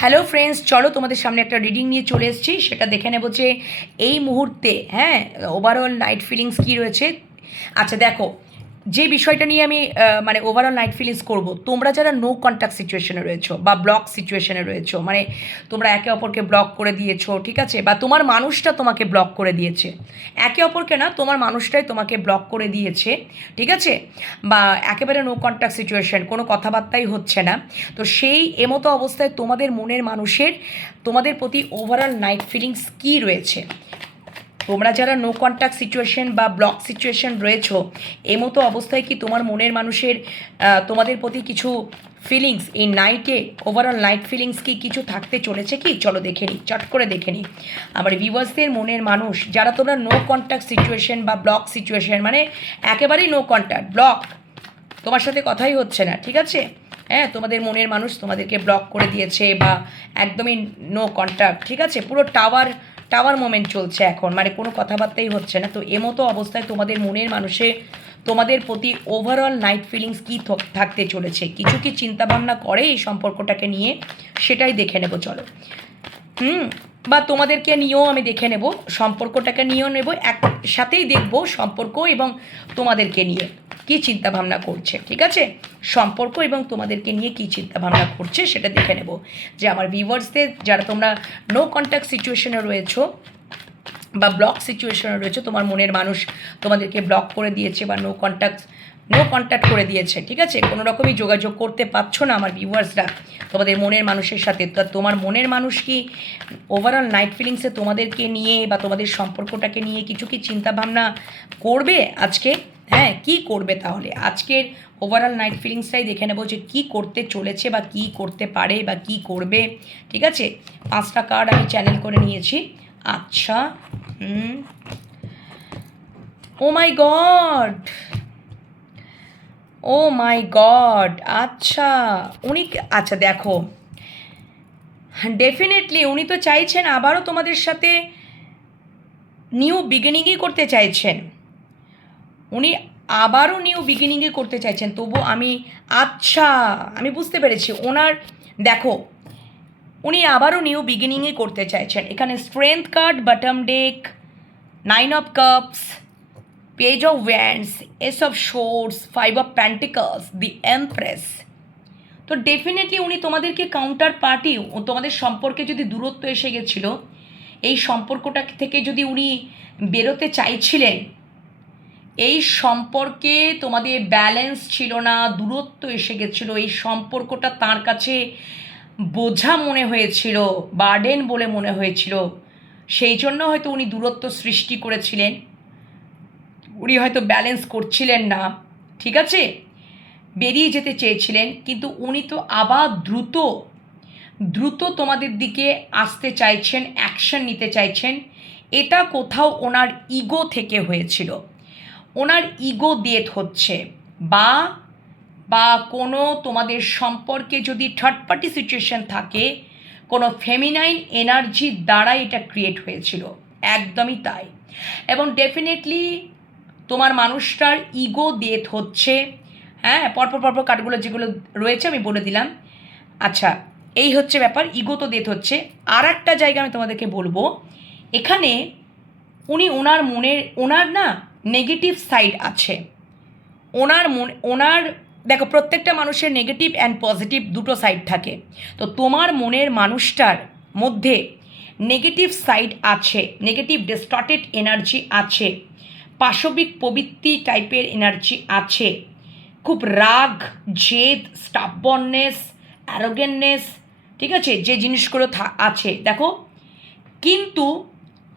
Hello friends চলো তোমাদের সামনে একটা রিডিং নিয়ে চলে এসেছি। সেটা দেখে নেব যে এই মুহূর্তে হ্যাঁ ওভারঅল নাইট ফিলিংস কী রয়েছে? আচ্ছা দেখো যে বিষয়টা নিয়ে আমি মানে ওভারঅল নাইট ফিলিংস করব, তোমরা যারা নো কন্ট্যাক্ট সিচুয়েশনে রয়েছো বা ব্লক সিচুয়েশনে রয়েছো মানে তোমরা একে অপরকে ব্লক করে দিয়েছ, ঠিক আছে? বা তোমার মানুষটা তোমাকে ব্লক করে দিয়েছে। একে অপরকে না, তোমার মানুষটাই তোমাকে ব্লক করে দিয়েছে, ঠিক আছে? বা একেবারে নো কন্ট্যাক্ট সিচুয়েশন কোনো কথাবার্তাই হচ্ছে না। তো সেই এমতো অবস্থায় তোমাদের মনের মানুষের, তোমাদের প্রতি ওভারঅল নাইট ফিলিংস কী রয়েছে? তোমরা যারা নো কন্ট্যাক্ট সিচুয়েশন বা ব্লক সিচুয়েশন রয়েছো এমতো অবস্থায় কি তোমার মনের মানুষের তোমাদের প্রতি কিছু ফিলিংস এই নাইটে ওভারঅল নাইট ফিলিংস কি কিছু থাকতে চলেছে কি? চলো দেখে নিই চট করে দেখে নিই আমার ভিউয়ার্সদের মনের মানুষ, যারা তোমরা নো কন্ট্যাক্ট সিচুয়েশন বা ব্লক সিচুয়েশন মানে একেবারেই নো কন্ট্যাক্ট ব্লক তোমার সাথে কথাই হচ্ছে না, ঠিক আছে? হ্যাঁ তোমাদের মনের মানুষ তোমাদেরকে ব্লক করে দিয়েছে বা একদমই নো কন্ট্যাক্ট ঠিক আছে? পুরো টাওয়ার টাওয়ার মোমেন্ট চলছে এখন। মানে কোনো কথাবার্তাই হচ্ছে না। তো এমতো অবস্থায় তোমাদের মনের মানুষের তোমাদের প্রতি ওভারঅল নাইট ফিলিংস কী থাকতে চলেছে? কিছু কি চিন্তাভাবনা করে এই সম্পর্কটাকে নিয়ে? সেটাই দেখে নেব, চলো। হুম, বা তোমাদেরকে নিয়েও আমি দেখে নেব, সম্পর্কটাকে নিয়েও নেব, একসাথেই দেখব সম্পর্ক এবং তোমাদেরকে নিয়ে। কী চিন্তা ভাবনা করছে, ঠিক আছে? সম্পর্ক এবং তোমাদেরকে নিয়ে কী চিন্তা ভাবনা করছে সেটা দেখে নেব। যে আমার ভিউয়ার্সদের যারা তোমরা নো কন্ট্যাক্ট সিচুয়েশনে রয়েছো বা ব্লক সিচুয়েশনে রয়েছে, তোমার মনের মানুষ তোমাদেরকে ব্লক করে দিয়েছে বা নো কন্ট্যাক্ট নো কন্ট্যাক্ট করে দিয়েছে, ঠিক আছে? কোনো রকমই যোগাযোগ করতে পারছ না আমার ভিউয়ার্সরা তোমাদের মনের মানুষের সাথে। তো তোমার মনের মানুষ কি ওভারঅল নাইট ফিলিংসে তোমাদেরকে নিয়ে বা তোমাদের সম্পর্কটাকে নিয়ে কিছু কি চিন্তা ভাবনা করবে আজকে? হ্যাঁ কি করবে তাহলে? আজকের ওভারঅল নাইট ফিলিংসটাই দেখে নেব যে কী করতে চলেছে বা কী করতে পারে বা কী করবে। ঠিক আছে? পাঁচটা কার্ড আমি চ্যানেল করে নিয়েছি। আচ্ছা ও মাই গড ও মাই গড আচ্ছা উনি আচ্ছা দেখো। ডেফিনেটলি উনি তো চাইছেন আবারও তোমাদের সাথে নিউ বিগিনিংই করতে চাইছেন। উনি আবারও নিউ বিগিনিংয়ে করতে চাইছেন তবু আমি আচ্ছা আমি বুঝতে পেরেছি। ওনার, দেখো, উনি আবারও নিউ বিগিনিংয়ে করতে চাইছেন। এখানে strength card bottom deck nine of cups page of wands ace of swords five of pentacles the empress তো ডেফিনেটলি উনি তোমাদেরকে কাউন্টার পার্টি ও তোমাদের সম্পর্কে যদি দূরত্ব এসে গেছিল, এই সম্পর্কটা থেকে যদি উনি বেরোতে চাইছিলেন এই সম্পর্কে তোমাদের ব্যালেন্স ছিল না, দূরত্ব এসে গেছিল, এই সম্পর্কটা তার কাছে বোঝা মনে হয়েছিল বার্ডেন বলে মনে হয়েছিল। সেই জন্য হয়তো উনি দূরত্ব সৃষ্টি করেছিলেন। উনি হয়তো ব্যালেন্স করছিলেন না, ঠিক আছে? বেরিয়ে যেতে চেয়েছিলেন, কিন্তু উনি তো আবার দ্রুত দ্রুত তোমাদের দিকে আসতে চাইছেন অ্যাকশন নিতে চাইছেন। এটা কোথাও ওনার ইগো থেকে হয়েছিল। ওনার ইগো ডেথ হচ্ছে বা বা কোনো তোমাদের সম্পর্কে যদি থার্ড পার্টি সিচুয়েশন থাকে, কোনো ফেমিনাইন এনার্জির দ্বারা এটা ক্রিয়েট হয়েছিল। একদমই তাই। এবং ডেফিনেটলি তোমার মানুষটার ইগো ডেথ হচ্ছে হ্যাঁ পরপর পরপর কার্ডগুলো যেগুলো রয়েছে আমি বলে দিলাম। আচ্ছা এই হচ্ছে ব্যাপার, ইগো তো ডেথ হচ্ছে আর একটা জায়গা আমি তোমাদেরকে বলব। এখানে উনি ওনার মনের, ওনার না নেগেটিভ সাইড আছে। ওনার মন ওনার, দেখো, প্রত্যেকটা মানুষের নেগেটিভ অ্যান্ড পজিটিভ দুটো সাইড থাকে। তো তোমার মনের মানুষটার মধ্যে নেগেটিভ সাইড আছে নেগেটিভ ডিস্টর্টেড এনার্জি আছে, পাশবিক প্রবৃত্তি টাইপের এনার্জি আছে, খুব রাগ, জেদ স্টাবনেস অ্যারোগেননেস ঠিক আছে? যে জিনিসগুলো আছে। দেখো, কিন্তু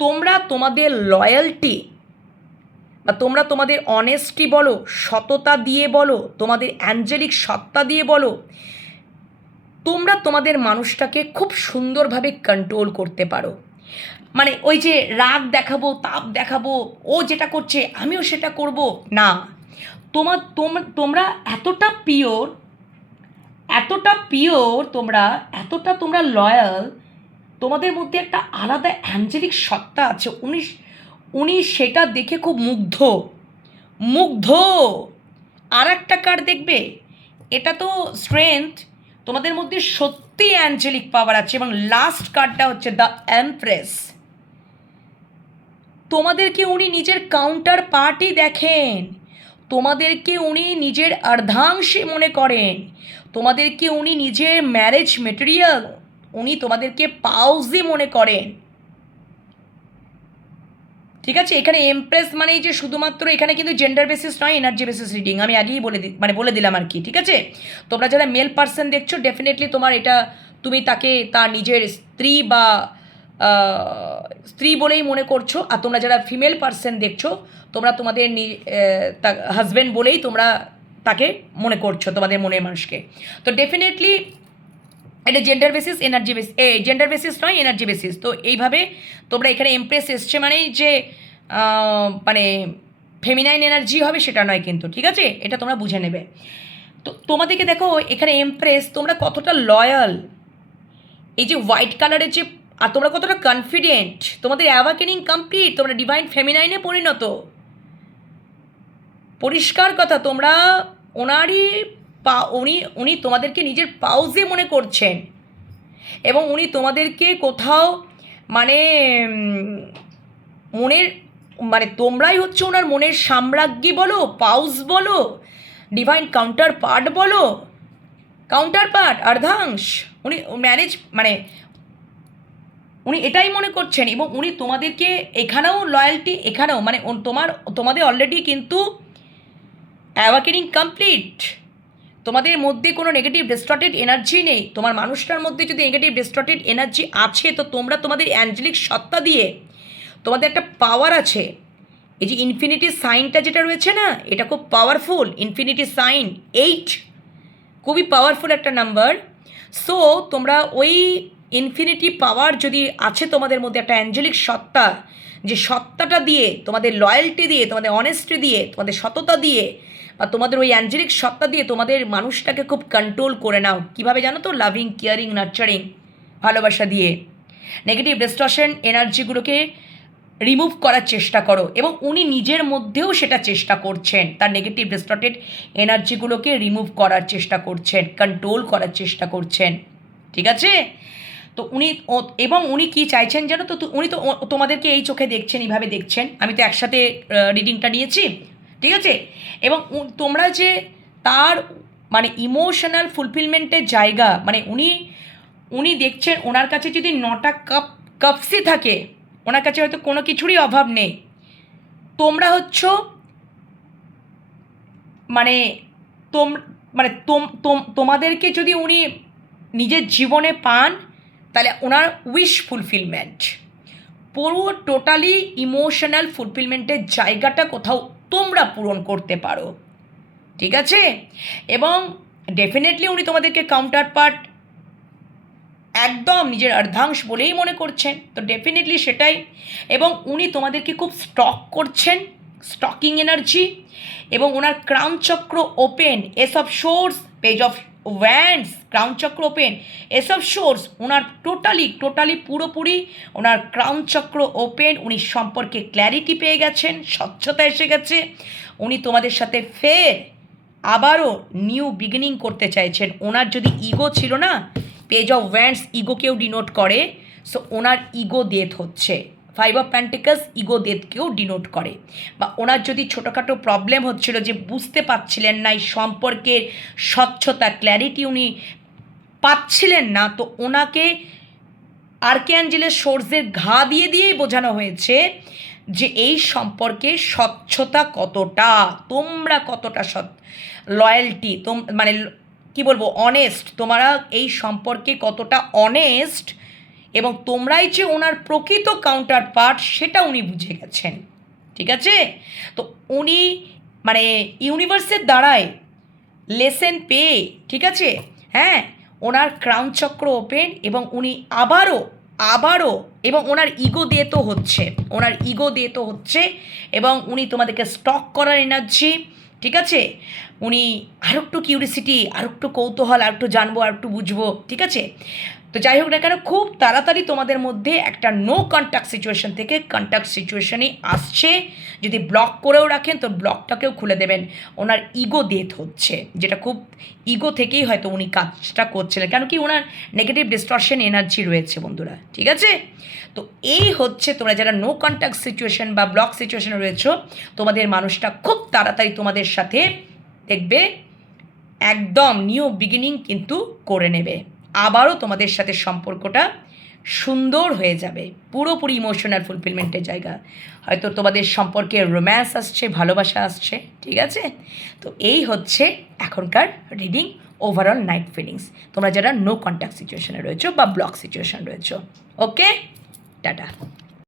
তোমরা তোমাদের লয়্যালটি বা তোমরা তোমাদের অনেস্টি বলো, সততা দিয়ে বলো, তোমাদের অ্যাঞ্জেলিক সত্তা দিয়ে বলো, তোমরা তোমাদের মানুষটাকে খুব সুন্দরভাবে কন্ট্রোল করতে পারো। মানে ওই যে রাগ দেখাবো, তাপ দেখাবো, ও যেটা করছে, আমিও সেটা করব। না তোমার তোম- তোমরা এতটা পিওর এতটা পিওর তোমরা, এতটা তোমরা লয়াল তোমাদের মধ্যে একটা আলাদা অ্যাঞ্জেলিক সত্তা আছে। উনি উনি সেটা দেখে খুব মুগ্ধ। মুগ্ধ! আর একটা কার্ড দেখবে। এটা তো স্ট্রেংথ তোমাদের মধ্যে সত্যি অ্যাঞ্জেলিক পাওয়ার আছে এবং লাস্ট কার্ডটা হচ্ছে দ্য এমপ্রেস তোমাদেরকে উনি নিজের কাউন্টার পার্টি দেখেন। তোমাদেরকে উনি নিজের অর্ধাংশে মনে করেন। তোমাদেরকে উনি নিজের ম্যারেজ মেটেরিয়াল উনি তোমাদেরকে পাউজি মনে করেন। ঠিক আছে? এখানে এমপ্রেস মানেই যে শুধুমাত্র এখানে কিন্তু জেন্ডার বেসিস নয় এনার্জি বেসিস রিডিং আমি আগেই বলে দি মানে বলে দিলাম আর কি, ঠিক আছে? তোমরা যারা মেল পার্সন দেখছ ডেফিনেটলি তোমার এটা তুমি তাকে তার নিজের স্ত্রী বা স্ত্রী বলেই মনে করছ। আর তোমরা যারা ফিমেল পার্সন দেখছ, তোমরা তোমাদের হাজব্যান্ড বলেই তোমরা তাকে মনে করছ, তোমাদের মনের মানুষকে। তো ডেফিনেটলি এটা জেন্ডার বেসিস এনার্জি বেসিস এ জেন্ডার বেসিস নয় এনার্জি বেসিস তো এইভাবে তোমরা এখানে এমপ্রেস এসছে মানেই যে মানে ফেমিনাইন এনার্জি হবে সেটা নয় কিন্তু, ঠিক আছে? এটা তোমরা বুঝে নেবে। তো তোমাদেরকে দেখো, এখানে এমপ্রেস তোমরা কতটা লয়াল এই যে হোয়াইট কালারের যে, আর তোমরা কতটা কনফিডেন্ট তোমাদের অ্যাওয়াকেনিং কমপ্লিট তোমরা ডিভাইন ফেমিনাইনে পরিণত। পরিষ্কার কথা, তোমরা ওনারই পা, উনি উনি তোমাদেরকে নিজের পাউজে মনে করছেন। এবং উনি তোমাদেরকে কোথাও মানে মনের মানে তোমরাই হচ্ছে ওনার মনের সাম্রাজ্ঞী বলো, পাউজ বলো ডিভাইন কাউন্টার পার্ট বলো কাউন্টার পার্ট অর্ধাংশ। উনি ম্যানেজ মানে উনি এটাই মনে করছেন এবং উনি তোমাদেরকে এখানেও লয়্যালটি এখানেও মানে তোমার, তোমাদের অলরেডি কিন্তু অ্যাওয়াকেনিং কমপ্লিট তোমাদের মধ্যে কোনো নেগেটিভ ডিস্টর্টেড এনার্জি নেই। তোমার মানুষটার মধ্যে যদি নেগেটিভ ডিস্টর্টেড এনার্জি আছে, তো তোমরা তোমাদের অ্যাঞ্জেলিক সত্তা দিয়ে তোমাদের একটা পাওয়ার আছে। এই যে ইনফিনিটি সাইনটা যেটা রয়েছে না, এটা খুব পাওয়ারফুল ইনফিনিটি সাইন এইট খুবই পাওয়ারফুল একটা নাম্বার সো তোমরা ওই ইনফিনিটি পাওয়ার যদি আছে তোমাদের মধ্যে একটা অ্যাঞ্জেলিক সত্তা, যে সত্তাটা দিয়ে, তোমাদের লয়্যালটি দিয়ে, তোমাদের অনেস্টি দিয়ে, তোমাদের সততা দিয়ে বা তোমাদের ওই অ্যাঞ্জেলিক সত্তা দিয়ে তোমাদের মানুষটাকে খুব কন্ট্রোল করে নাও। কীভাবে জানো তো? লাভিং কেয়ারিং নার্চারিং ভালোবাসা দিয়ে। নেগেটিভ ডিস্টর্শন এনার্জিগুলোকে রিমুভ করার চেষ্টা করো এবং উনি নিজের মধ্যেও সেটা চেষ্টা করছেন। তার নেগেটিভ ডিস্টর্টেড এনার্জিগুলোকে রিমুভ করার চেষ্টা করছেন কন্ট্রোল করার চেষ্টা করছেন। ঠিক আছে? তো উনি এবং উনি কি চাইছেন জানো তো? উনি তো তোমাদেরকে এই চোখে দেখছেন, এইভাবে দেখছেন। আমি তো একসাথে রিডিংটা নিয়েছি। ঠিক আছে? এবং তোমরা যে তার মানে ইমোশনাল ফুলফিলমেন্টের জায়গা মানে উনি উনি দেখছেন ওনার কাছে যদি নটা কাপ কাপসি থাকে, ওনার কাছে হয়তো কোনো কিছুরই অভাব নেই। তোমরা হচ্ছ মানে তোম মানে তোম, তোম- তোমাদেরকে যদি উনি নিজের জীবনে পান, তাহলে ওনার উইশ ফুলফিলমেন্ট পুরো টোটালি ইমোশনাল ফুলফিলমেন্টের জায়গাটা কোথাও তোমরা পূরণ করতে পারো। ঠিক আছে? এবং ডেফিনেটলি উনি তোমাদেরকে কাউন্টার পার্ট একদম নিজের অর্ধাংশ বলেই মনে করছেন। তো ডেফিনেটলি সেটাই। এবং উনি তোমাদেরকে খুব স্টক করছেন স্টকিং এনার্জি এবং ওনার crown chakra open ace of source page of wands crown chakra open এসব সোর্স ওনার টোটালি টোটালি পুরোপুরি ওনার ক্রাউন চক্র ওপেন উনি সম্পর্কে ক্ল্যারিটি পেয়ে গেছেন স্বচ্ছতা এসে গেছে উনি তোমাদের সাথে ফের আবারও নিউ বিগিনিং করতে চাইছেন ওনার যদি ইগো ছিল না পেজ অফ ওয়ান্ডস ইগোকেও ডিনোট করে সো ওনার ইগো ডেথ হচ্ছে ফাইভ অফ প্যান্টিকাস ইগো ডেথকেও ডিনোট করে। বা ওনার যদি ছোটোখাটো প্রবলেম হচ্ছিল যে বুঝতে পারছিলেন না, এই সম্পর্কের স্বচ্ছতা ক্ল্যারিটি উনি পাচ্ছিলেন না, তো ওনাকে আর্কেঅ্যাঞ্জেলের সোর্সের ঘা দিয়ে দিয়েই বোঝানো হয়েছে যে এই সম্পর্কে স্বচ্ছতা কতটা, তোমরা কতটা সৎ লয়্যালটি তোম মানে কি বলব অনেস্ট তোমরা এই সম্পর্কে কতটা অনেস্ট এবং তোমরাই যে ওনার প্রকৃত কাউন্টার পার্ট সেটা উনি বুঝে গেছেন। ঠিক আছে? তো উনি মানে ইউনিভার্সের দ্বারায় লেসেন পেয়ে, ঠিক আছে? হ্যাঁ ওনার ক্রাউন চক্র ওপেন এবং উনি আবারও আবারও এবং ওনার ইগো দিয়ে তো হচ্ছে, ওনার ইগো দিয়ে তো হচ্ছে এবং উনি তোমাদেরকে স্টক করার এনার্জি ঠিক আছে? উনি আর একটু কিউরিসিটি আর একটু কৌতূহল আর একটু জানব আর একটু বুঝব, ঠিক আছে? তো যাই হোক না কেন, খুব তাড়াতাড়ি তোমাদের মধ্যে একটা নো কন্ট্যাক্ট সিচুয়েশন থেকে কন্ট্যাক্ট সিচুয়েশনই আসছে। যদি ব্লক করেও রাখেন, তো ব্লকটাকেও খুলে দেবেন। ওনার ইগো ডেথ হচ্ছে, যেটা খুব ইগো থেকেই হয়তো উনি কাজটা করছিলেন। কেন কি ওনার নেগেটিভ ডিস্টর্শন এনার্জি রয়েছে বন্ধুরা, ঠিক আছে? তো এই হচ্ছে তোমরা যারা নো কন্ট্যাক্ট সিচুয়েশন বা ব্লক সিচুয়েশনে রয়েছো, তোমাদের মানুষটা খুব তাড়াতাড়ি তোমাদের সাথে দেখবে, একদম নিউ বিগিনিং কিন্তু করে নেবে। আবারও তোমাদের সাথে সম্পর্কটা সুন্দর হয়ে যাবে। পুরোপুরি ইমোশনাল ফুলফিলমেন্টের জায়গা। হয়তো তোমাদের সম্পর্কে রোম্যান্স আসছে, ভালোবাসা আসছে, ঠিক আছে? তো এই হচ্ছে এখনকার রিডিং ওভারঅল নাইট ফিলিংস তোমরা যারা নো কন্ট্যাক্ট সিচুয়েশনে রয়েছো বা ব্লক সিচুয়েশন রয়েছো ওকে টাটা।